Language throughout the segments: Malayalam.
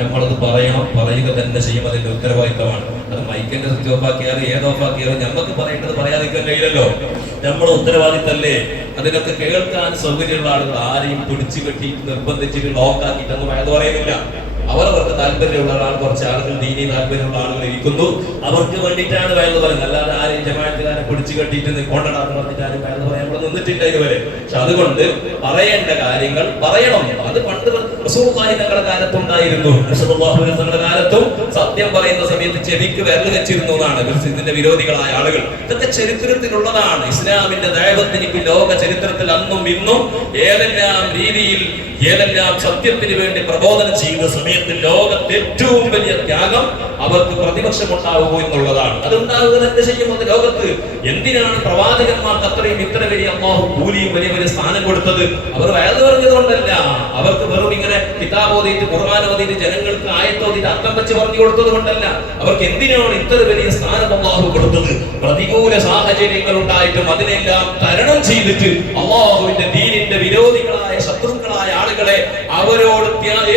നമ്മളത് പറയണം, പറയുക തന്നെ ചെയ്യും. അതിന്റെ ഉത്തരവാദിത്തമാണ്. അത് മൈക്കിന്റെ സ്വിച്ച് ഓഫ് ആക്കിയാലും ഏത് ഓഫ് ആക്കിയാലും നമുക്ക് പറയേണ്ടത് പറയാതിരിക്കാൻ കഴിയില്ലല്ലോ. നമ്മുടെ ഉത്തരവാദിത്തല്ലേ. അതിനൊക്കെ കേൾക്കാൻ സൗകര്യമുള്ള ആളുകൾ ആരെയും പിടിച്ചു കെട്ടിയിട്ട് നിർബന്ധിച്ചിട്ട് ലോക്കാക്കിയിട്ടൊന്നും അത് പറയുന്നില്ല. അവരവർക്ക് താല്പര്യമുള്ള ആൾ, കുറച്ച് ആളുകൾ ദീനി താല്പര്യമുള്ള ആളുകൾ ഇരിക്കുന്നു, അവർക്ക് വേണ്ടിയിട്ടാണ് വയല് പറയുന്നത്. അല്ലാതെ ആരെയും ജമാഅത്തുകാരെ പിടിച്ചു കെട്ടിയിട്ട് കൊണ്ടടാന്ന് പറഞ്ഞിട്ട് ആരും വയല് പറയാൻ ഇവിടെ നിന്നിട്ടില്ല ഇതുവരെ. പക്ഷെ അതുകൊണ്ട് പറയേണ്ട കാര്യങ്ങൾ പറയണം. അത് പണ്ട് റസൂലുള്ളാഹി തങ്ങളുടെ കാലത്തുണ്ടായിരുന്നു. റസൂലുള്ളാഹി തങ്ങളുടെ കാലത്തും സത്യം പറയുന്ന സമയത്ത് ചെവിക്ക് വിരല് വെച്ചിരുന്നു എന്നാണ് ഇതിന്റെ വിരോധികളായ ആളുകൾ. ഇതൊക്കെ ചരിത്രത്തിലുള്ളതാണ്. ഇസ്ലാമിന്റെ ദഅവത്തിന് ലോക ചരിത്രത്തിൽ അന്നും ഇന്നും ഏതെല്ലാം രീതിയിൽ ഏതെല്ലാം സത്യത്തിന് വേണ്ടി പ്രബോധനം ചെയ്യുന്ന സമയത്ത് ലോകത്തെ ഏറ്റവും വലിയ ത്യാഗം അവർക്ക് പ്രതിപക്ഷമുണ്ടാവുക എന്നുള്ളതാണ്. അതുണ്ടാവുക തന്നെ ചെയ്യുന്നത് ലോകത്ത്. എന്തിനാണ് പ്രവാചകന്മാർക്ക് അത്രയും ഇത്ര വലിയ അല്ലാഹു കൂലിയും വലിയ വലിയ സ്ഥാനം കൊടുത്തത്? അവർ വയത് പറഞ്ഞതുകൊണ്ടല്ല. അവർക്ക് വെറും ഇങ്ങനെ കിതാബ് ഓതിയിട്ട് ഖുർആൻ ഓതിയിട്ട് ജനങ്ങൾക്ക് ആയത്ത് ഓതിയിട്ട് അർത്ഥം വെച്ച് പറഞ്ഞു കൊടുത്തത് കൊണ്ടല്ല. അവർക്ക് എന്തിനാണ് ഇത്ര വലിയ സ്ഥാനം അല്ലാഹു കൊടുത്തത്? പ്രതികൂല സാഹചര്യങ്ങൾ ഉണ്ടായിട്ടും അതിനെല്ലാം തരണം ചെയ്തിട്ട് അല്ലാഹുവിന്റെ ദീനിന്റെ വിരോധികളായ ശത്രുക്കളായ ആളുകളെ അവരോട്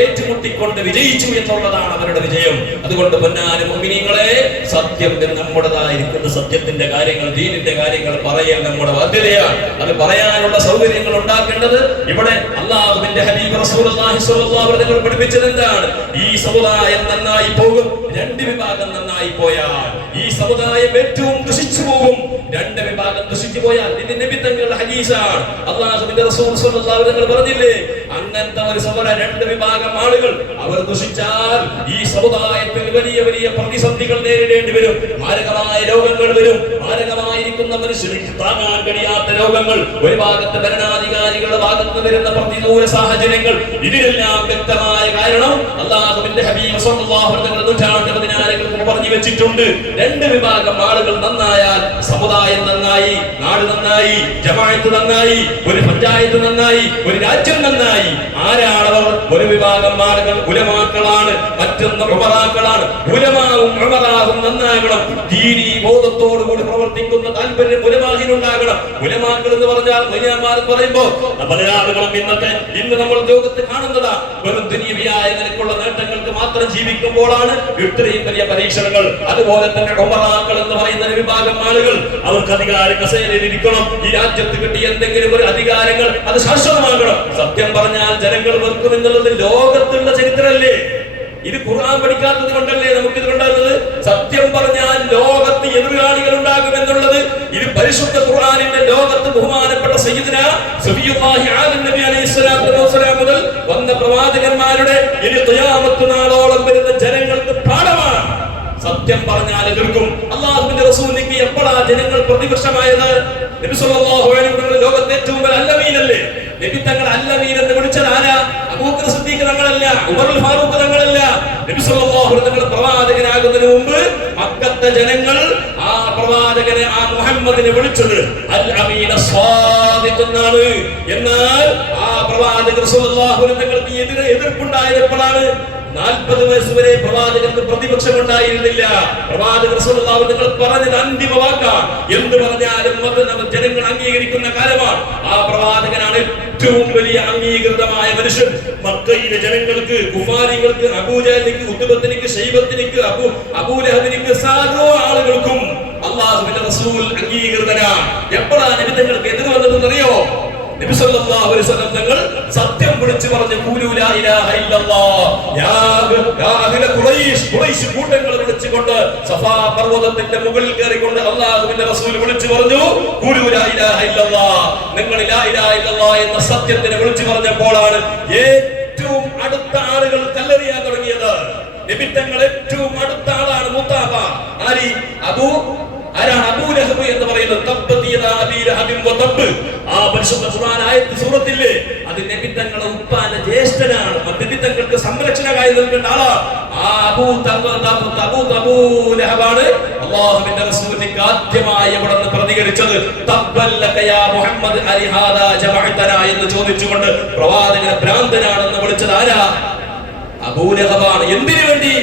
ഏറ്റുമുട്ടിക്കൊണ്ട് വിജയിച്ചു എന്നുള്ളതാണ് അവരുടെ വിജയം. അതുകൊണ്ട് പൊന്നാന മുഅ്മിനീങ്ങളെ, സത്യം നമ്മുടേതായിരിക്കുന്ന സത്യത്തിന്റെ കാര്യങ്ങൾ, ദീനിന്റെ കാര്യങ്ങൾ പറയൽ നമ്മുടെ ബാധ്യതയാണ്. അത് പറയാനുള്ള സൗകര്യങ്ങൾ ഉണ്ടാക്കേണ്ടത് ഇവിടെ അല്ലാഹുവിന്റെ ഹബീബ് റസൂലുള്ളാഹി സ്വല്ലല്ലാഹു അലൈഹി വസല്ലം പഠിപ്പിച്ചത് എന്താണ്? ഈ സമുദായം നന്നായി പോകും, രണ്ട് വിഭാഗം നന്നായി പോയാൽ ഈ സമുദായം ഏറ്റവും ദുഷിച്ചു പോകും. രണ്ട് വിഭാഗം ദുഷിച്ചു പോയാൽ ഇത് നബി തങ്ങളുടെ ഹദീസാണ്. അല്ലാഹുവിന്റെ റസൂൽ സ്വല്ലല്ലാഹു അലൈഹി വസല്ലം പറഞ്ഞില്ലേ, അങ്ങനത്തെ ഒരു സമുദായം രണ്ട് വിഭാഗം ആളുകൾ അവർ ദുഷിച്ചാൽ ഈ സമുദായത്തിൽ വലിയ വലിയ പ്രതിസന്ധികൾ നേരിടേണ്ടി വരും. മാരകമായ രോഗങ്ങൾ വരും. മാരകമായിരിക്കുന്ന മനുഷ്യർക്ക് താങ്ങാൻ കഴിയാത്ത രോഗങ്ങൾ, ഒരു ഭാഗത്ത് ഭരണാധികാരികളുടെ ഭാഗത്ത് വരുന്ന പ്രതികൂല സാഹചര്യങ്ങൾ, ഇതിനെല്ലാം വ്യക്തമായ കാരണം അല്ലാഹുവിന്റെ ഹബീബ് സ്വല്ലല്ലാഹു അലൈഹി വസല്ലം നൂറ്റാണ്ട് പതിനാലുകൾക്ക് പറഞ്ഞു വെച്ചിട്ടുണ്ട്. രണ്ട് വിഭാഗം ആളുകൾ നന്നായാൽ സമുദായം നന്നായി, നാട് നന്നായി, ജമാഅത്ത് നന്നായി, ഒരു പഞ്ചായത്ത് നന്നായി, ഒരു രാജ്യം നന്നായി. ആരാണവർ? ഒരു വിഭാഗം ആളുകൾ ഉലമാക്കളാണ്, മറ്റൊന്ന് ഉമറാക്കളാണ്. ഉലമാവും ഉമറാവും നന്നാകണം. ദീനീ ബോധത്തോടു കൂടി പ്രവർത്തിക്കുന്ന താല്പര്യം ഉലമാഹിനുണ്ടാകണം. ഉലമാക്കൾ എന്ന് പറഞ്ഞാൽ മുനിയന്മാർ പറയുമ്പോൾ പല ആളുകളും ഇന്ന് നമ്മൾ ലോകത്ത് കാണുന്നതാ വെറും ദുനിയവിയായ നിലക്കുള്ള നേട്ടങ്ങൾക്ക് മാത്രം ജീവിക്കുമ്പോഴാണ് ഇത്രയും വലിയ പരീക്ഷണങ്ങൾ. അതുപോലെ തന്നെ ഉമറാക്കൾ എന്ന് പറയുന്ന ഒരു വിഭാഗം ആളുകൾ അവർക്ക് അധികാര കസേരയിൽ ഇരിക്കണം. ഈ രാജ്യത്ത് കിട്ടിയ എന്തെങ്കിലും ഒരു അധികാരങ്ങൾ അത് ശാശ്വതമാകണം. സത്യം പറഞ്ഞാൽ ജനങ്ങൾ വെറുക്കും എന്നുള്ളത് ലോകത്തുള്ള ചരിത്രമല്ലേ? ഇത് ഖുർആൻ പഠിക്കാത്തത് കൊണ്ടല്ലേ നമുക്കിത് ഉണ്ടാകുന്നത്? സത്യം പറഞ്ഞാൽ ലോകത്ത് എതിരാളികൾ ഉണ്ടാകും എന്നുള്ളത് ഇത് പരിശുദ്ധ ഖുർആനിന്റെ ലോകത്ത് ബഹുമാനപ്പെട്ട സയ്യിദുനാ സഫിയുല്ലാഹി ആലം നബി അലൈഹിസ്സലാത്തു വസ്സലാം മുതൽ വന്ന പ്രവാചകന്മാരുടെ ഇനി ഖിയാമത്ത് നാളോളം വരുന്ന ജനങ്ങൾക്ക് പാഠമാണ്. സത്യം പറഞ്ഞാൽ എതിർക്കും. അല്ലാഹുവിന്റെ റസൂലിന് എപ്പോഴാ ജനങ്ങൾ പ്രതിപക്ഷമായത്? നബി സല്ലല്ലാഹു അലൈഹി വസല്ലം ലോകത്തെ ഏറ്റവും വലിയ അല്ലമീനല്ലേ? നബി തങ്ങൾ അല്ലമീൻ എന്ന് വിളിച്ചത് ആരാ? അബൂബക്കർ സിദ്ദീഖ് തങ്ങളല്ല, ഉമറുൽ ഫാറൂഖ് തങ്ങളല്ല. നബി സല്ലല്ലാഹു അലൈഹി വസല്ലം പ്രവാചകനാകുന്നതിന് മുമ്പ് മക്കത്തെ ജനങ്ങൾ ആ പ്രവാചകനെ, ആ മുഹമ്മദിനെ വിളിച്ചത് അൽ അമീൻ അസ്വാദിഖ് എന്നാണ്. എന്നാൽ ആ പ്രവാചകർ സല്ലല്ലാഹു അലൈഹി വസല്ലം തങ്ങൾക്ക് എതിർപ്പുണ്ടായപ്പോഴാണ് 40 വയസ്സ് വരെ പ്രവാചകർക്ക് പ്രതിപക്ഷം ഉണ്ടായിരുന്നില്ല. പ്രവാചകർ സ്വല്ലല്ലാഹു അലൈഹി വസല്ലം പറഞ്ഞത് അന്തിമ വാക്കാണ്. എന്ത് പറഞ്ഞാലും അത് ജനങ്ങൾ അംഗീകരിക്കുന്ന കാലമാണ്. ആ പ്രവാചകനാണ് ഏറ്റവും വലിയ അംഗീകൃതമായ മനുഷ്യൻ. മക്കയിലെ ജനങ്ങൾക്ക്, കുഫാരികൾക്ക്, അബൂജഹലിന്, ഉത്ബത്തിനിക്ക്, ശൈബത്തിനിക്ക്, അബൂലഹബിനിക്ക്, സർവ്വ ആളുകൾക്കും അല്ലാഹുവിന്റെ റസൂൽ അംഗീകൃതനാണ്. എപ്പോഴാണ് നബി തങ്ങൾക്ക് എതിർ വന്നതെന്നറിയോ? നബി സല്ലല്ലാഹു അലൈഹി വസല്ലം തങ്ങൾ സത്യം വിളിച്ചു പറഞ്ഞു, ഖൂലൂ ലാ ഇലാഹ ഇല്ലല്ലാഹ്. യാ അഹ്ല ഖുറൈശ് കൂട്ടങ്ങൾ വിളിച്ചുകൊണ്ട് സഫാ പർവതത്തിന്റെ മുകളിൽ കയറിക്കൊണ്ട് അല്ലാഹുവിന്റെ റസൂൽ വിളിച്ചു പറഞ്ഞു, ഖൂലൂ ലാ ഇലാഹ ഇല്ലല്ലാഹ്. നിങ്ങൾ ലാ ഇലാഹ ഇല്ലല്ലാഹ് എന്ന സത്യത്തിനെ വിളിച്ചു പറഞ്ഞപ്പോഴാണ് ഏറ്റവും അടുത്ത ആളുകൾ കല്ലെറിയാൻ തുടങ്ങിയത്. നബി തങ്ങൾ ഏറ്റവും അടുത്ത ആളാണ് മുത്താബ. ആരാണ്? അബൂലഹബ് എന്ന് പറയുന്നത്. തബ്ബത് യദാ അബീ ലഹബിൻ വതബ്. ആ പരിശുദ്ധ ഖുർആൻ ആയത്ത് സൂറത്തില്ലേ, അത് നബി തങ്ങളുടെ ഉപ്പാന്റെ ജ്യേഷ്ഠനാണ്. നബി തങ്ങൾക്ക് സംരക്ഷണമായി നിൽക്കേണ്ട ആളാണ്. ആ അബൂലഹബാണ് അല്ലാഹുവിന്റെ റസൂലിന് ആദ്യമായി അവിടെ നിന്ന് പ്രതികരിച്ചത്. തബ്ബൽ ലക യാ മുഹമ്മദ് അലിഹാദാ ജമഅതനാ എന്ന് ചോദിച്ചുകൊണ്ട് പ്രവാചകനെ ഭ്രാന്തനാണെന്ന് വിളിച്ചത് ആരാ? അബൂലഹബാണ്. എന്തിനു വേണ്ടി?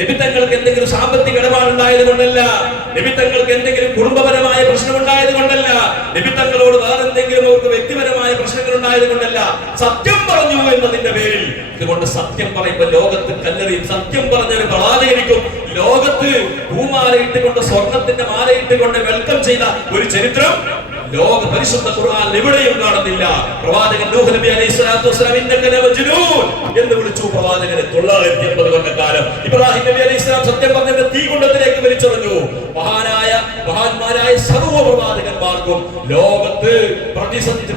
നിമിത്തങ്ങൾക്ക് എന്തെങ്കിലും സാമ്പത്തിക ഇടപാടുണ്ടായത് കൊണ്ടല്ല, നിമിത്തങ്ങൾക്ക് എന്തെങ്കിലും കുടുംബപരമായ പ്രശ്നം ഉണ്ടായത് കൊണ്ടല്ല, നിമിത്തങ്ങളോട് വേറെ എന്തെങ്കിലും അവർക്ക് വ്യക്തിപരമായ പ്രശ്നങ്ങൾ ഉണ്ടായത് കൊണ്ടല്ല, സത്യം പറഞ്ഞു എന്നതിന്റെ പേരിൽ. അതുകൊണ്ട് സത്യം പറയുമ്പോൾ ലോകത്ത് കല്ലെറിയും. സത്യം പറഞ്ഞൊരു പ്രവാചകനിക്കും ലോകത്ത് പൂമാലയിട്ടുകൊണ്ട് സ്വർണത്തിന്റെ മാലയിട്ടുകൊണ്ട് വെൽക്കം ചെയ്ത ഒരു ചരിത്രം ലോക പരിശുദ്ധ ഖുർആൻ എവിടെയും കാണുന്നില്ല. പ്രവാചകൻ നൂഹ് നബി അലൈഹി സ്വലാത്തു വസ്സലാം ഇന്നക ലമജ്നൂൻ എന്ന് വിളിച്ചു പ്രവാചകനെ 980 കൊല്ലക്കാലം. ഇബ്രാഹിം നബി അലൈഹി സ്വലാം സത്യം പറഞ്ഞ തീകുണ്ടത്തിലേക്ക് വലിച്ചെറിഞ്ഞു. മഹാന്മാരായ സർവ്വ പ്രവാചകന്മാർക്കും ലോകത്ത്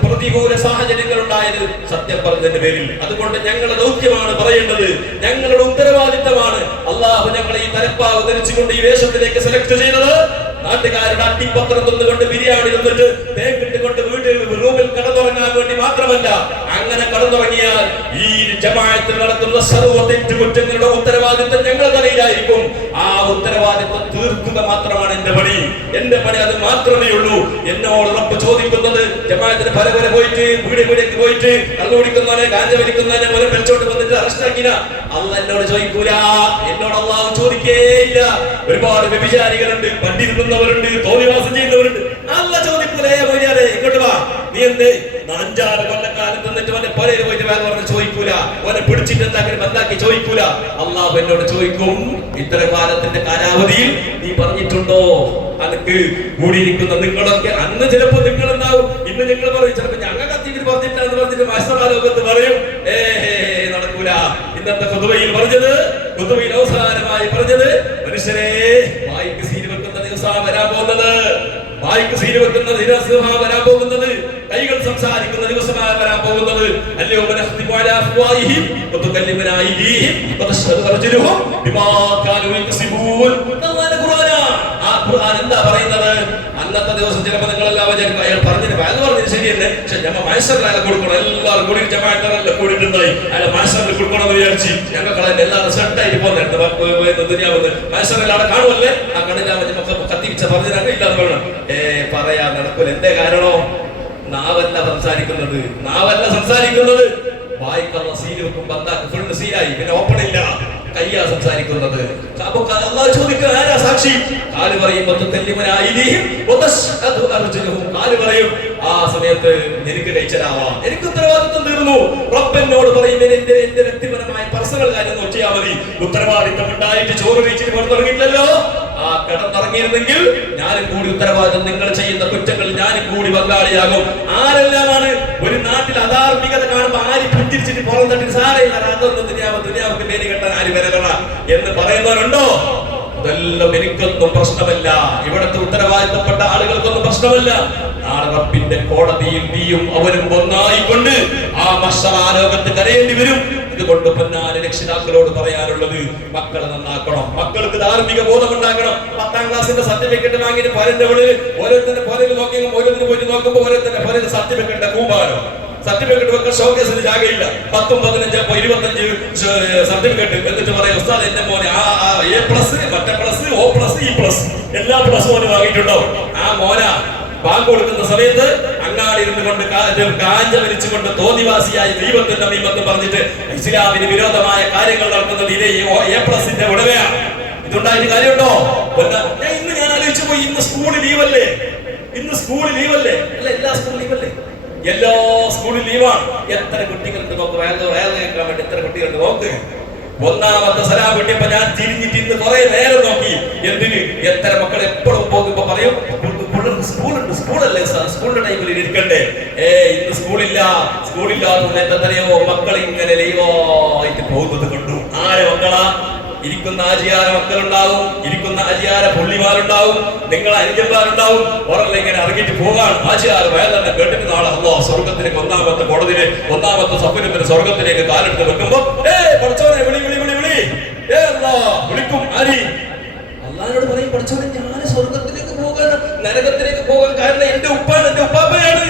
പ്രതികൂല സാഹചര്യങ്ങൾ ഉണ്ടായത് സത്യം പറഞ്ഞതിന്റെ പേരിൽ. അതുകൊണ്ട് ഞങ്ങളുടെ ദൗത്യമാണ് പറയേണ്ടത്, ഞങ്ങളുടെ ഉത്തരവാദിത്തമാണ്. അള്ളാഹു ഞങ്ങളെ ഈ തലപ്പാവ് ധരിച്ചുകൊണ്ട് ഈ വേഷത്തിലേക്ക് സെലക്ട് ചെയ്തത് നാട്ടുകാരുടെ അട്ടിപ്പത്രം തന്നുകൊണ്ട് ബിരിയാണി തന്നിട്ട് തേക്കിട്ടുകൊണ്ട് വീട്ടിൽ റൂമിൽ കടന്നുറങ്ങാൻ വേണ്ടി മാത്രമല്ല. അങ്ങനെ കടന്നുറങ്ങിയാൽ ഈ ജമാഅത്തിൽ നടക്കുന്ന സർവ്വ തെറ്റുകുറ്റങ്ങളുടെ ഉത്തരവാദിത്തം ഞങ്ങളുടെ തലയിലായിരിക്കും. ആ ഉത്തരവാദിത്തം തീർക്കുക മാത്രമാണ് എന്റെ പണി. എന്റെ പണി അത് മാത്രമേ ഉള്ളൂ. എന്നോട് റബ്ബ് ചോദിക്കുന്നത്, ജമാഅത്തിന് പല പോയിട്ട് വീടിലേക്ക് പോയിട്ട് കള്ളുകുടിക്കുന്നവനെ ഗാഞ്ച വലിക്കുന്നവനെ പോലെ വെച്ചോട്ട് വന്നിട്ട് അറസ്റ്റ് ആക്കിന അള്ളാഹ് എന്നോട് ചോദിക്കൂല. എന്നോട് അള്ളാഹു ചോദിക്കേയില്ല. ഒരുപാട് വ്യഭിചാരികളുണ്ട്, പണ്ടിരുന്നവരുണ്ട്, തോന്നിവാസം ചെയ്യുന്നവരുണ്ട്. അള്ളാഹ് ചോദിക്കൂലേ മൊയ്യാരെ ഇങ്ങോട്ട് വാ, നീ എന്ത് 5-6 കൊല്ലക്കാലത്ത് നിന്നിട്ട് അവനെ പൊരയിൽ പോയിട്ട് വേറെ പറഞ്ഞ് ചോദിക്കൂല, അവനെ പിടിച്ചിട്ട് എന്താക്കി ബന്ധാക്കി ചോദിക്കൂല. അള്ളാഹു എന്നോട് ചോദിക്കും, ഇത്ര കാലത്തിന്റെ കാലാവധിയിൽ നീ പറഞ്ഞിട്ടുണ്ടോ? അനക്ക് കൂടിയിരിക്കുന്ന നിങ്ങളൊക്കെ അന്ന് ചിലപ്പോ നിങ്ങൾ എന്താവും, ഇന്ന് നിങ്ങൾ പറയും ചിലപ്പോ ഞങ്ങൾ കത്തിയിട്ട് പറഞ്ഞിട്ടാന്ന് പറഞ്ഞിട്ട് മാസ്റ്റർമാരോകത്ത് പറയും നടക്കൂല. ഇന്നത്തെ ഖുതുബയിൽ പറഞ്ഞത്, ഖുതുബയിൽ അവസാനമായി പറഞ്ഞത്, മനുഷ്യരെ വായിക്ക് സീരി വെക്കുന്ന ദിവസം വരാൻ പോകുന്നത്, വായിക്ക് സീരി വെക്കുന്ന ദിവസമാണ് വരാൻ പോകുന്നത്, കൈകൾ സംസാരിക്കുന്ന ദിവസമാണ് വരാൻ പോകുന്നത്. അല്ലയോ മനഹ്തിമു അലാ അഫ്വാഹിഹിം വതുകല്ലിമുനാ അയ്ദീഹിം വതശ്ഹദു അർജുലുഹും ബിമാ കാനൂ യക്സിബൂൻ. അല്ലാഹുവിന്റെ ഖുർആനാ. ആ ഖുർആൻ എന്താ പറയുന്നത്? അന്നത്തെ ദിവസം ചിലപ്പോൾ നിങ്ങളെല്ലാം വിചാരിക്കും അയാൾ പറഞ്ഞിട്ട് അത് പറഞ്ഞത് ശരിയല്ലേ, പക്ഷെ ഞങ്ങൾ മത്സരം കൊടുക്കണം, എല്ലാവരും കൂടി ജമാഅത്തെല്ലാം കൂടിയിട്ടുണ്ടായി അയാൾ മത്സരം കൊടുക്കണം എന്ന് വിചാരിച്ച് ഞങ്ങൾ എല്ലാവരും സെറ്റായിട്ട് പോകുന്നുണ്ട് ദുനിയാവെന്ന്. മത്സരം അവിടെ കാണുമല്ലേ, ആ കണ്ണില്ലാ കത്തിച്ച പറഞ്ഞിട്ട് ഇല്ലാതെ പറയണം. പറയാൻ നടക്കൂല. എന്തേ കാരണോ? നാവല്ല സംസാരിക്കുന്നത്, നാവല്ല സംസാരിക്കുന്നത്. വായിക്കുന്ന സീൽ വെക്കും, ബന്ധാക്ക് ഫുള്ള് സീലായി, പിന്നെ ഓപ്പൺ ഇല്ല, കയ്യാ സംസാരിക്കുന്നത്. അല്ലാഹു ചോദിക്കുക, ആരാ സാക്ഷി? കാല് പറയും കാല് പറയും. ആ സമയത്ത് എനിക്ക് കഴിച്ചലാവാം, എനിക്ക് ഉത്തരവാദിത്വം തീർന്നു. റബ്ബിനോട് പറയും, എന്റെ വ്യക്തിപരമായ പേഴ്സണൽ കാര്യം നോക്കിയാൽ മതി. ഉത്തരവാദിത്വം ഉണ്ടായിട്ട് ചോറ് കഴിച്ചിട്ട് പുറത്തിറങ്ങിയില്ലല്ലോ. ആ കിടന്നിറങ്ങിയിരുന്നെങ്കിൽ ഞാനും കൂടി ഉത്തരവാദിത്വം, നിങ്ങൾ ചെയ്യുന്ന കുറ്റങ്ങൾ ഞാനും കൂടി പങ്കാളിയാകും. ആരെല്ലാമാണ് ഒരു നാട്ടിൽ അധാർമികത കാണുമ്പോൾ ആര് പുഞ്ചിരിച്ചിട്ട് പുറം തട്ടിട്ട് സാരയില്ല, അതൊന്നും ദുനിയാവുക്ക് പേര് കെട്ടാൻ ആര് വരലറ എന്ന് പറയുന്നവരുണ്ടോ? അതെല്ലാം എനിക്കൊന്നും പ്രശ്നമല്ല, ഇവിടുത്തെ ഉത്തരവാദിത്തപ്പെട്ട ആളുകൾക്കൊന്നും പ്രശ്നമല്ല. നാളെ റബ്ബിന്റെ കോടതിയിൽ നീയും അവരും ഒന്നായിക്കൊണ്ട് ആ മഹ്ശറാലോകത്ത് കരയേണ്ടി വരും. ഇതുകൊണ്ട് പൊന്നാന രക്ഷിതാക്കളോട് പറയാനുള്ളത്, മക്കളെ നന്നാക്കണം, മക്കൾക്ക് ധാർമ്മിക ബോധം ഉണ്ടാക്കണം. 10ാം ക്ലാസ്സിന്റെ സർട്ടിഫിക്കറ്റ് വാങ്ങിയിട്ട് പോരന്റെ ഉള്ളിൽ ഓരോരുത്തരുടെ പോരയിൽ നോക്കിയെങ്കിൽ ഓരോരുത്തർ പോയിട്ട് നോക്കുമ്പോൾ ഓരോരുത്തരുടെ പോരയിൽ സർട്ടിഫിക്കറ്റിന്റെ കൂമ്പാരോ, സർട്ടിഫിക്കറ്റ് വെക്കാൻ ഷോക്കേസിന് ജാഗയില്ല. 10, 15, 25 സർട്ടിഫിക്കറ്റ്. എന്നിട്ട് പറയാം, ഉസ്താദ് എന്റെ മോനെ A+, മറ്റേ പ്ലസ്, O+, E+, എല്ലാ പ്ലസ് മോന് വാങ്ങിയിട്ടുണ്ടാവും. ആ മോന ബാങ്ക് കൊടുക്കുന്ന സമയത്ത് അങ്ങാടിരുന്ന് കൊണ്ട് കാഞ്ച വലിച്ചുകൊണ്ട് തോന്നിവാസിയായി ദൈവത്തിന്റെ മീമെന്ന് പറഞ്ഞിട്ട് ഇസ്ലാമിന് വിരോധമായ കാര്യങ്ങൾ നടക്കുന്നത് ഇതേ A+ന്റെ ഉടമയാണ്. ഇതുണ്ടായിട്ട് കാര്യമുണ്ടോ? ഇന്ന് ഞാൻ ആലോചിച്ചു പോയി, ഇന്ന് സ്കൂൾ ലീവല്ലേ? ഇന്ന് സ്കൂൾ ലീവല്ലേ? അല്ല, എല്ലാ സ്കൂൾ ലീവല്ലേ? എല്ലാ സ്കൂളിൽ ലീവാണ്. എത്ര കുട്ടികളുണ്ട് നോക്ക്, വേറെ കേൾക്കാൻ വേണ്ടി എത്ര കുട്ടികളുണ്ട് നോക്ക്. ഒന്നാമത്തെ സലാം കിട്ടിയപ്പോ ഞാൻ തിരിഞ്ഞിട്ട് ഇന്ന് കുറെ നേരം നോക്കി. എന്തിന്? എത്ര മക്കൾ എപ്പോഴും പോകുമ്പോ പറയും സ്കൂളുണ്ട്, സ്കൂളല്ലേ സാർ, സ്കൂളിന്റെ ടൈമിൽ ഇരിക്കണ്ടേ? ഇന്ന് സ്കൂളില്ല. സ്കൂളില്ലാത്ത എത്രയോ മക്കൾ ഇങ്ങനെ ലീവായിട്ട് പോകുന്നത് കണ്ടു. ആരെ മക്കളാ? ഇരിക്കുന്ന ആജിയാര മക്കളുണ്ടാവും, ഇരിക്കുന്ന ആജിയാര പുള്ളിമാരുണ്ടാവും, നിങ്ങൾ അനുജന്മാരുണ്ടാവും. ഓരല്ല ഇങ്ങനെ ഇറങ്ങിയിട്ട് പോകാൻ ആജിയാർ വേദന കേട്ടിട്ട് നാളെ അല്ലാഹ് സ്വർഗത്തിലേക്ക് ഒന്നാമത്തെ കോടതിയിലെ ഒന്നാമത്തെ സഫിനത്തിന് സ്വർഗത്തിലേക്ക് കാലെടുത്ത് വെക്കുമ്പോ പഠിച്ചോനെ വിളി വിളി വിളി വിളി വിളിക്കും. ആരി? അല്ലാഹുവിനോട് പറയും, പഠിച്ചോനെ ഞാൻ സ്വർഗത്തിലേക്ക് പോകാൻ, നരകത്തിലേക്ക് പോകാൻ കാരണം എന്റെ ഉപ്പാണ്, എന്റെ ഉപ്പാപ്പയാണ്.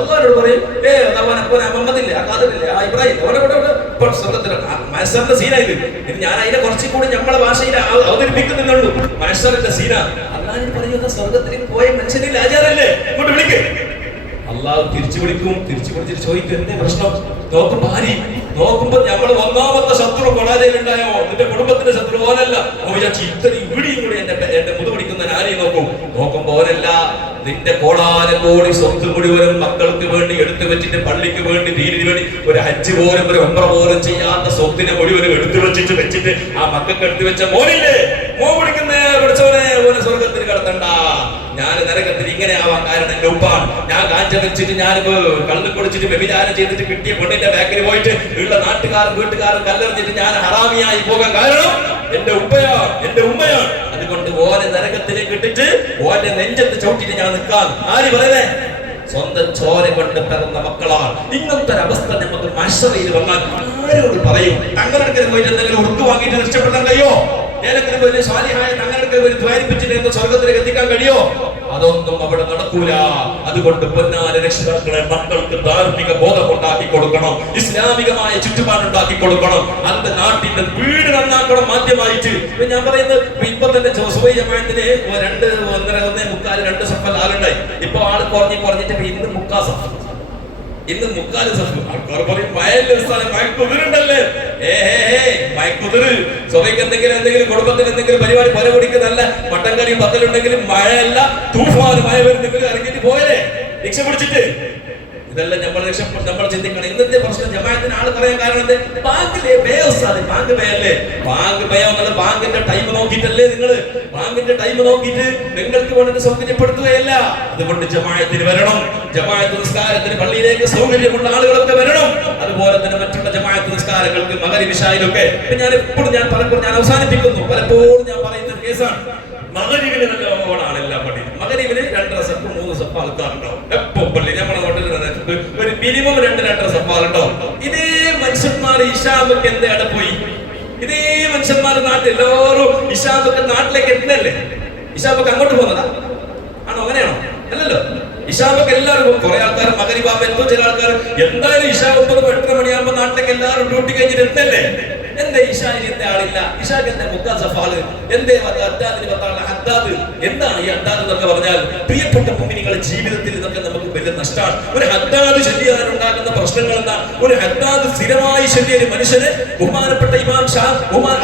അള്ളാഹുവിനോട് പറയും, മുഹമ്മദില്ലേ, ആ കാതറില്ലേ, ആ ഇബ്രാഹിം, മത്സരത്തിന്റെ സീനായത്. ഞാൻ അതിനെ കുറച്ചും കൂടി നമ്മളെ ഭാഷയിൽ അവതരിപ്പിക്കുന്നുള്ളൂ. മത്സരത്തിന്റെ സീന. അള്ളാഹു പറയുന്ന സ്വർഗത്തിലേക്ക് പോയ മനുഷ്യനിൽ ആചാരല്ലേ, ഇങ്ങോട്ട് വിളിക്ക്. അള്ളാഹു തിരിച്ചു വിളിക്കും. തിരിച്ചു വിളിച്ചിട്ട് ചോദിക്കും, എന്തേ പ്രശ്നം? നോക്കും ഭാര്യ, നോക്കുമ്പോ നമ്മൾ ഒന്നാമത്തെ ശത്രു കൊടാജയിലുണ്ടായോ, നിന്റെ കുടുംബത്തിന്റെ ശത്രു ഓനല്ല. ഓ വിചാരിച്ചു ഇത്രയും ഇവിടെയും കൂടി എന്റെ മുതുപിടിക്കുന്ന ആരെയും നോക്കുമ്പോ ഓനല്ല. നിന്റെ കോടാനകോടി സ്വത്ത് മുഴുവനും മക്കൾക്ക് വേണ്ടി എടുത്തു വെച്ചിട്ട്, പള്ളിക്ക് വേണ്ടി, ദീനിന് വേണ്ടി ഒരു ഹജ്ജ് പോലും ഒരു ഉംറ പോലും ചെയ്യാത്ത സ്വത്തിനെ മുഴുവനും എടുത്തു വെച്ചിട്ട് ആ മക്കൾക്ക് എടുത്തു വെച്ച മോനില്ലേ, മോൻ പിടിക്കുന്ന പിടിച്ചവനെ ഓനെ സ്വർഗത്തിന് കടത്തണ്ട. ഞാൻ നരകത്തിൽ ഇങ്ങനെ ആവാൻ കാരണം എന്റെ ഉപ്പാണ്. ഞാൻ കാഞ്ച വെച്ചിട്ട്, ഞാൻ കള്ളു കുടിച്ചിട്ട് വ്യഭിചാരം ചെയ്തിട്ട് കിട്ടിയ പെണ്ണിന്റെ ബാക്കിൽ പോയിട്ട് ഉള്ള നാട്ടുകാരും വീട്ടുകാരും കല്ലെറിഞ്ഞിട്ട് ഞാൻ ഹറാമിയായി പോകാൻ കാരണം എന്റെ ഉമ്മയാണ്. അതുകൊണ്ട് ഓനെ നരകത്തിലേക്ക് ഇട്ടിട്ട് ഓന്റെ നെഞ്ചത്ത് ചവിട്ടിട്ട് ഞാൻ നിൽക്കാൻ ആര് പറയുന്നേ? സ്വന്തം ചോര കൊണ്ട് പിറന്ന മക്കളാണ്. ഇങ്ങനത്തെ ഒരു അവസ്ഥ നമുക്ക് മഹ്ശറയിൽ വന്നാൽ ആരോട് പറയും? തങ്ങളുടെ പോയിട്ട് എന്തെങ്കിലും ഉറുക്ക് വാങ്ങിയിട്ട് രക്ഷപ്പെടാൻ കഴിയോ? ഏതെങ്കിലും വലിയ സ്വാലിഹായ തങ്ങളുടെ ഒരു ദ്വാരിപ്പിച്ചിട്ട് സ്വർഗത്തിലേക്ക് എത്തിക്കാൻ കഴിയോ? അതൊന്നും അവിടെ നടക്കൂല. അതുകൊണ്ട് പൊന്നാര രക്ഷിതാക്കളെ, മക്കൾക്ക് ധാർമ്മിക ബോധം ഉണ്ടാക്കി കൊടുക്കണം, ഇസ്ലാമികമായ ചുറ്റുപാടുണ്ടാക്കി കൊടുക്കണം. അതിന്റെ നാട്ടിന്റെ വീട് നന്നാക്കണം. ആദ്യമായിട്ട് ഞാൻ പറയുന്നത്, ഇപ്പൊ തന്നെ സുബഹി ജമാഅത്തിന് 2 സഫൽ ആളുണ്ടായി. ഇപ്പൊ ആള് കുറഞ്ഞിട്ട് ഇന്ന് 3 സഫ്, ഇന്ന് 3 സഫ്. ആൾക്കാർ പറയും മയക്കുതിരുണ്ടല്ലേ, മയക്കുതിര്. സുബഹിക്ക് എന്തെങ്കിലും കുടുംബത്തിന് എന്തെങ്കിലും പരിപാടി പൊരപൊടിക്ക് നല്ല മട്ടൻ കറിയും പത്തലുണ്ടെങ്കിലും മഴയല്ല, തൂഫാന് മഴ വരുന്നെങ്കിലും ഇറങ്ങിയിട്ട് പോയേ രക്ഷപിടിച്ചിട്ട്. ഇതെല്ലാം നമ്മൾ ചിന്തിക്കണം. ഇന്നത്തെ പ്രശ്നം ജമാഅത്തിന് ആള് പറയാൻ കാരണം എന്ത്? ബാങ്കിലെ ബേ ഉസ്താദ്, ബാങ്ക് ബേ അല്ലേ? ബാങ്ക് ബേ എന്നുള്ളത് ബാങ്കിന്റെ ടൈം നോക്കിയിട്ടല്ലേ? നിങ്ങൾ ബാങ്കിന്റെ ടൈം നോക്കിയിട്ട് നിങ്ങൾക്ക് വേണ്ടി സൗകര്യപ്പെടുത്തുകയല്ല. അതുകൊണ്ട് ജമാഅത്തിന് വരണം. ജമാഅത്ത് നിസ്കാരത്തിന് പള്ളിയിലേക്ക് സൗകര്യമുള്ള ആളുകളൊക്കെ വരണം. അതുപോലെ തന്നെ മറ്റുള്ള ജമാഅത്ത് നിസ്കാരങ്ങൾക്ക് മഗ്‌രിബ് ഇശായിലൊക്കെ പലപ്പോഴും ഞാൻ അവസാനിപ്പിക്കുന്നു. പലപ്പോഴും ഞാൻ പറയുന്ന ഒരു കേസാണ്. മഗ്‌രിബിന് നല്ലോണാണ് എല്ലാം പള്ളി. മഗ്‌രിബിന് 2 സഫ് 3 സഫ് ആൾക്കാരുണ്ടാവും. എപ്പോ പള്ളി നമ്മുടെ നാട്ടിൽ ഒരു മിനിമം 2 സഫ് ആളുണ്ടാവും. ഇതേ മനുഷ്യന്മാർ ഇശാബൊക്കെ എന്താണ് പോയി? ഇതേ മനുഷ്യന്മാർ നാട്ടിൽ എല്ലാവരും ഇശാബൊക്കെ നാട്ടിലേക്ക് എത്തുന്നല്ലേ? ഇശാബൊക്കെ അങ്ങോട്ട് പോകുന്നതാ ആണോ? അങ്ങനെയാണോ? അല്ലല്ലോ. ഇശാബൊക്കെ എല്ലാവരും, കുറെ ആൾക്കാർ മഗ്‌രിബ് ആവുമ്പോൾ ചില ആൾക്കാർ എന്തായാലും ഇശാ 9-8 മണിയാകുമ്പോൾ നാട്ടിലേക്ക് എല്ലാവരും ഡ്യൂട്ടി കഴിഞ്ഞിട്ട് എത്തല്ലേ? എന്തേ ഇശാന്റെ ആളില്ല? ഇശാക്ക് എന്റെ 3 സഫാള് എന്തേ? ഹദ്ദാദ്. എന്താണ് ഈ ഹദ്ദാദ് എന്നൊക്കെ പറഞ്ഞാൽ? പ്രിയപ്പെട്ട മുഅ്മിനീങ്ങളുടെ ജീവിതത്തിൽ ഇതൊക്കെ നമുക്ക് വലിയ നഷ്ടമാണ്. ഒരു ഹദ്ദാദ് ശല്യകാരുണ്ടാകുന്ന പ്രശ്നങ്ങൾ എന്താ? ഒരു ഹദ്ദാദ് സ്ഥിരമായി ശല്യ മനുഷ്യന്, ബഹുമാനപ്പെട്ട ഇമാം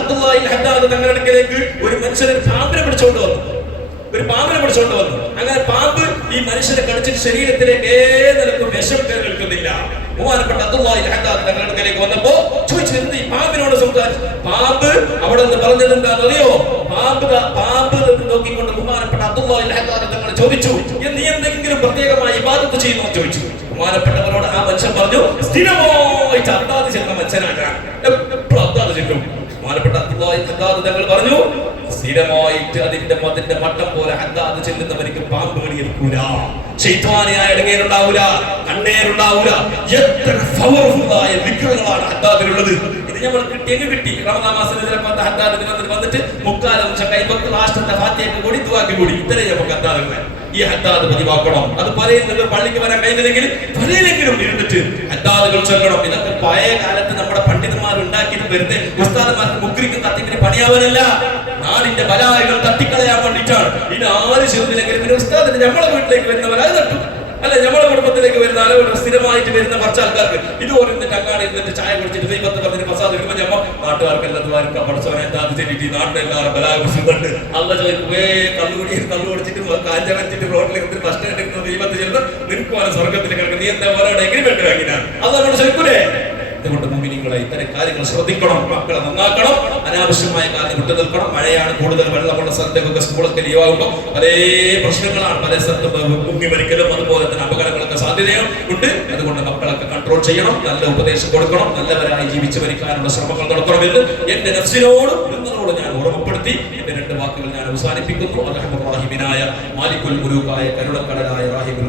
അബ്ദുല്ലാഹി ഹദ്ദാദ് തങ്ങളുടെ അടുക്കലേക്ക് ഒരു മനുഷ്യനെ പാമ്പിനെ പിടിച്ചോണ്ട് വന്നു. അങ്ങനെ പാമ്പ് ഈ മനുഷ്യനെ കടിച്ചിട്ട് ശരീരത്തിലേക്ക് ഏതൊക്കെ വിഷം കയറി നിൽക്കുന്നില്ല. ബഹുമാനപ്പെട്ട അബ്ദുല്ലാഹി ഹദ്ദാദ് തങ്ങളുടെ അടുക്കലേക്ക് വന്നപ്പോ ചോദിച്ചു, എന്ത് ഈ പാമ്പിനോട് സംസാരിച്ചു? പാമ്പ് അവിടെ നിന്ന് പറഞ്ഞത് എന്താണെന്നറിയോ? പാമ്പ് നോക്കിക്കൊണ്ട് ബഹുമാനപ്പെട്ട അബ്ദുല്ലാഹി ഹദ്ദാദ് തങ്ങൾ ചോദിച്ചു, നീ എന്തെങ്കിലും പ്രത്യേകമായി ഇബാദത്ത് ചെയ്യുന്നോ ചോദിച്ചു. ബഹുമാനപ്പെട്ടവരോട് ആ മനുഷ്യൻ പറഞ്ഞു, സ്ഥിരമായിട്ട് ഹദ്ദാദ് ചെല്ലുന്ന മനുഷ്യനാണ്, എപ്പോഴും ഹദ്ദാദ് ചെല്ലും. ബഹുമാനപ്പെട്ട അബ്ദുല്ലാഹി ഹദ്ദാദ് തങ്ങൾ പറഞ്ഞു, സ്ഥിരമായിട്ട് അതിന്റെ മട്ടം പോലെ ഹദ്ദാദ് ചെല്ലുന്നവർക്ക് പാമ്പ് കടിയേൽക്കൂല, ശൈത്വാനിയായ ഇടങ്ങേറുണ്ടാവൂല, കണ്ണേറുണ്ടാവൂല. എത്ര പവർഫുള്ളായ ദിക്റുകളാണ് ഹദ്ദാദിലുള്ളത്. ഇത് നമ്മൾ കിട്ടി. റമദാൻ മാസത്തിൽ വന്നിട്ട് 3 കൈബത്ത് ലാസ്റ്റത്തെ ഫാത്തിഹയ്ക്ക് കൂടി ദുആക്ക് കൂടി ഇത്രയും നമുക്ക് ഹദ്ദാദുകൾ. ഈ ഹദ്ദാദ് പതിവാക്കണം. അത് പറയുന്നത് പള്ളിക്ക് വരാൻ കഴിയുന്നില്ലെങ്കിൽ പള്ളിയിലെങ്കിലും ഇരുന്നിട്ട് ഹദ്ദാദുകൾ ചൊല്ലണം. ഇതൊക്കെ പഴയ കാലത്ത് നമ്മുടെ പണ്ഡിതന്മാർ ഉണ്ടാക്കിയിട്ട് വെറുതെ ഉസ്താദന്മാർക്ക് മുക്രിക്കും തട്ടിപ്പിന് പണിയാവാനല്ല, നാടിന്റെ ബലായകൾ തട്ടിക്കളയാൻ വേണ്ടിയിട്ടാണ്. ഇനി ആര് ചെറുതിലെങ്കിലും പിന്നെ ഉസ്താദിന് നമ്മളെ വീട്ടിലേക്ക് വരുന്നവരായി തട്ടും. അല്ല, നമ്മുടെ കുടുംബത്തിലേക്ക് വരുന്ന ആളുകൾ, സ്ഥിരമായിട്ട് വരുന്ന കുറച്ച് ആൾക്കാർക്ക് ഇത് ഓരോന്നിട്ട് അങ്ങാടി ഇരുന്നിട്ട് ചായ കുടിച്ചിട്ട് 10 പ്രസാദം എടുക്കുമ്പോൾ ഞമ്മ നാട്ടുകാർക്ക് എല്ലാവർക്കും പഠിച്ചവനെ എന്താ ചെല്ലിട്ട് നാട്ടിലെല്ലാവരും ബലാകുണ്ട്. അല്ല ചോദിക്കുവേ കള്ളു കുടിച്ചിട്ട് കാഞ്ച വെച്ചിട്ട് റോഡിലേക്ക് ഫസ്റ്റ് എടുക്കുന്നത് 20 ചെല്ലുന്ന നിൽക്കുവാനും സ്വർഗത്തിൽ കിടക്കും. നീ എന്താ ഓരോ എഗ്രിമെന്റ് വാങ്ങിനാ? അത് നമ്മൾ ചോദിക്കൂലേ? അതുകൊണ്ട് മുഅ്മിനീങ്ങളെ ഇത്തരം കാര്യങ്ങൾ ശ്രദ്ധിക്കണം. മക്കളെ നന്നാക്കണം. അനാവശ്യമായ കാര്യം വിട്ടു നിൽക്കണം. മഴയാണ്, കൂടുതൽ വെള്ളമുള്ള സ്ഥലത്തേക്കൊക്കെ സ്കൂളൊക്കെ ലീവാകുമ്പോൾ പല പ്രശ്നങ്ങളാണ്. പല സ്ഥലത്തും മുങ്ങി മരിക്കലും അതുപോലെ തന്നെ അപകടങ്ങളൊക്കെ സാധ്യതയുണ്ട്. അതുകൊണ്ട് മക്കളൊക്കെ കൺട്രോൾ ചെയ്യണം, നല്ല ഉപദേശം കൊടുക്കണം, നല്ലവരായി ജീവിച്ചു മരിക്കാനുള്ള ശ്രമങ്ങൾ നടത്തണമെന്ന് എന്റെ നഫ്സിനോടും നിങ്ങളോട് ഞാൻ ഓർമ്മപ്പെടുത്തി എന്റെ 2 വാക്കുകൾ ഞാൻ അവസാനിപ്പിക്കുന്നു. അർഹമുർ റഹീമിനായ മാലിക്കുൽ മുലൂക്കായ കരുണക്കടലായ റാഹിമുൽ